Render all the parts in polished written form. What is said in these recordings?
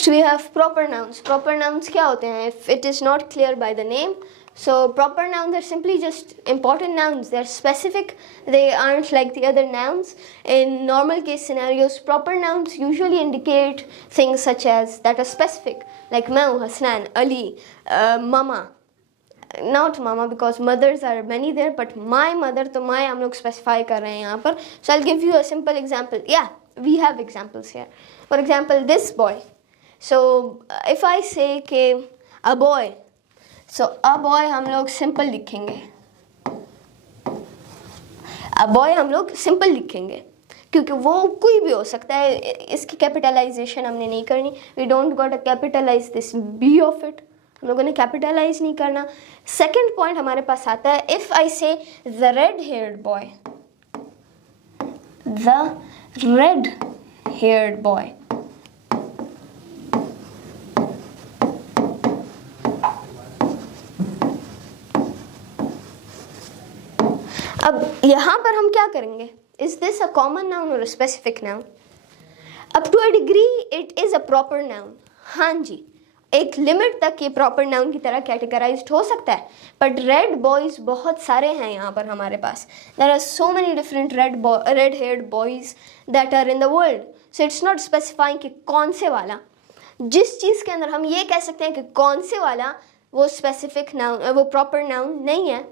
Next we have proper nouns. Proper nouns क्या होते हैं? If it is not clear by the name, so proper nouns are simply just important nouns. They're specific. They aren't like the other nouns. In normal case scenarios, proper nouns usually indicate things such as that are specific, like मैं हूँ, Hasnan, Ali, Mama. Not mama because mothers are many there, but my mother, तो my हम लोग specify कर रहे हैं यहाँ पर. So I'll give you a simple example. Yeah, we have examples here. For example, this boy. So if I say कि a boy, so a boy हम लोग simple लिखेंगे. A boy हम लोग simple लिखेंगे क्योंकि वो कोई भी हो सकता है. इसकी कैपिटलाइजेशन हमने नहीं करनी. We don't got to capitalize this B of it. हम लोगों ने कैपिटलाइज नहीं करना. सेकेंड पॉइंट हमारे पास आता है, if I say the red haired boy, the red haired boy, अब यहां पर हम क्या करेंगे? Is this a common noun और specific noun? Up to a degree it is a proper noun. हाँ जी, एक लिमिट तक ये प्रॉपर नाउन की तरह कैटेगराइज्ड हो सकता है, बट रेड बॉयज बहुत सारे हैं यहाँ पर हमारे पास. There are so many different red haired boys that are in the world. So it's not specifying कि कौन से वाला. जिस चीज़ के अंदर हम ये कह सकते हैं कि कौन से वाला, वो स्पेसिफिक नाउन, वो प्रॉपर नाउन नहीं है.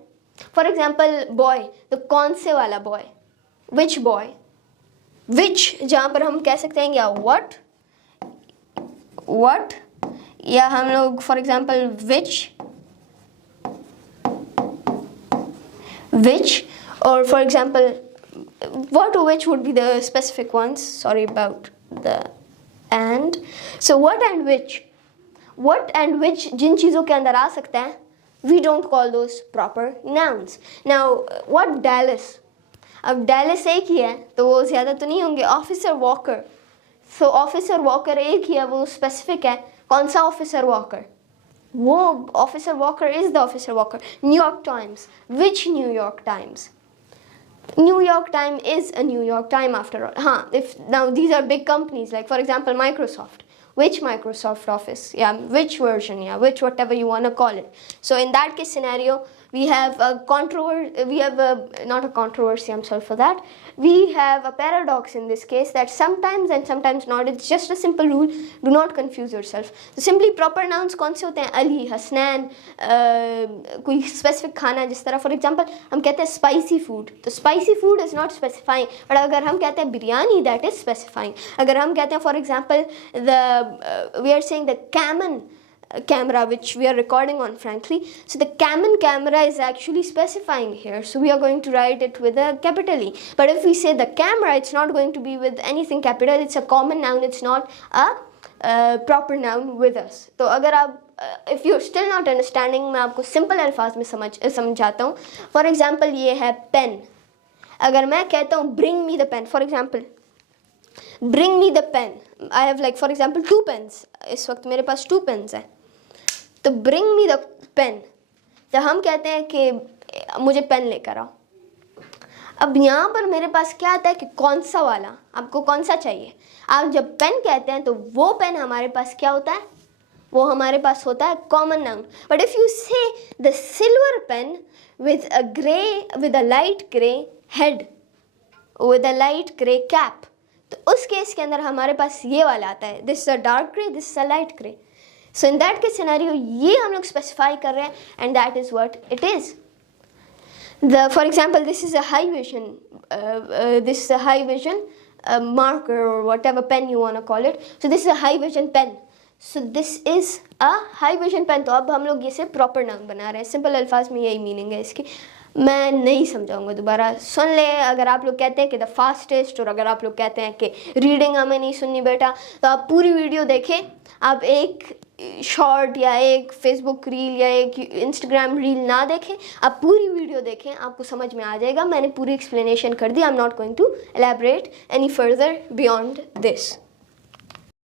फॉर एग्जाम्पल बॉय, तो कौन से वाला बॉय, विच बॉय, विच जहाँ पर हम कह सकते हैं या व्हाट, या हम लोग फॉर एग्जाम्पल विच, और for example what or which would be the specific ones. Sorry about the and. So what and which जिन चीज़ों के अंदर आ सकता है, we don't call those proper nouns. Now what Dallas, अब Dallas एक ही है तो वो ज़्यादा तो नहीं होंगे. Officer Walker, so Officer Walker एक ही है, वो specific है. कौन सा Officer Walker? वो Officer Walker is the Officer Walker. New York Times, which New York Times? New York Time is a New York Time after all. हाँ, if now these are big companies, like for example Microsoft. Which Microsoft Office? Yeah, which version? Yeah, which whatever you want to call it. So in that case scenario, we have a not a controversy, I'm sorry for that. We have a paradox in this case that sometimes and sometimes not. It's just a simple rule. Do not confuse yourself. So simply proper nouns कौन से होते हैं? Ali, Hasnan, कोई specific खाना, जिस तरह for example हम कहते हैं spicy food. तो spicy food is not specifying. but अगर हम कहते हैं बिरयानी, that is specifying. अगर हम कहते हैं for example we are saying the Canon camera which we are recording on, frankly, so the Canon camera is actually specifying here, so we are going to write it with a capital E. But if we say the camera, it's not going to be with anything capital. It's a common noun, it's not a proper noun with us. तो अगर आप if you're still not understanding, मैं आपको simple अल्फाज में समझाता हूँ. For example ये है pen. अगर मैं कहता हूँ bring me the pen, for example bring me the pen, I have like for example 2 pens. इस वक्त मेरे पास 2 pens हैं. तो bring me the pen, तो हम कहते हैं कि मुझे पेन लेकर आओ. अब यहाँ पर मेरे पास क्या आता है कि कौन सा वाला, आपको कौन सा चाहिए. आप जब पेन कहते हैं तो वो पेन हमारे पास क्या होता है, वो हमारे पास होता है common noun. But if you say the silver pen with a light grey head, with a light grey cap, तो उस केस के अंदर हमारे पास ये वाला आता है. This is a dark grey, this is a light grey. So in that case scenario ये हम लोग स्पेसिफाई कर रहे हैं and that is what it is. For example, this is a high vision marker or whatever pen you want to call it. So this is a high vision pen. So this is a high vision pen. तो अब हम लोग ये से proper noun बना रहे हैं. सिंपल अल्फाज में यही मीनिंग है इसकी. मैं नहीं समझाऊंगा, दोबारा सुन ले. अगर आप लोग कहते हैं कि द फास्टेस्ट, और अगर आप लोग कहते हैं कि रीडिंग हमें नहीं सुननी बेटा, तो आप पूरी वीडियो देखें. आप एक शॉर्ट या एक फेसबुक रील या एक इंस्टाग्राम रील ना देखें, आप पूरी वीडियो देखें, आपको समझ में आ जाएगा. मैंने पूरी एक्सप्लेनेशन कर दी. I am not going to elaborate any further beyond this.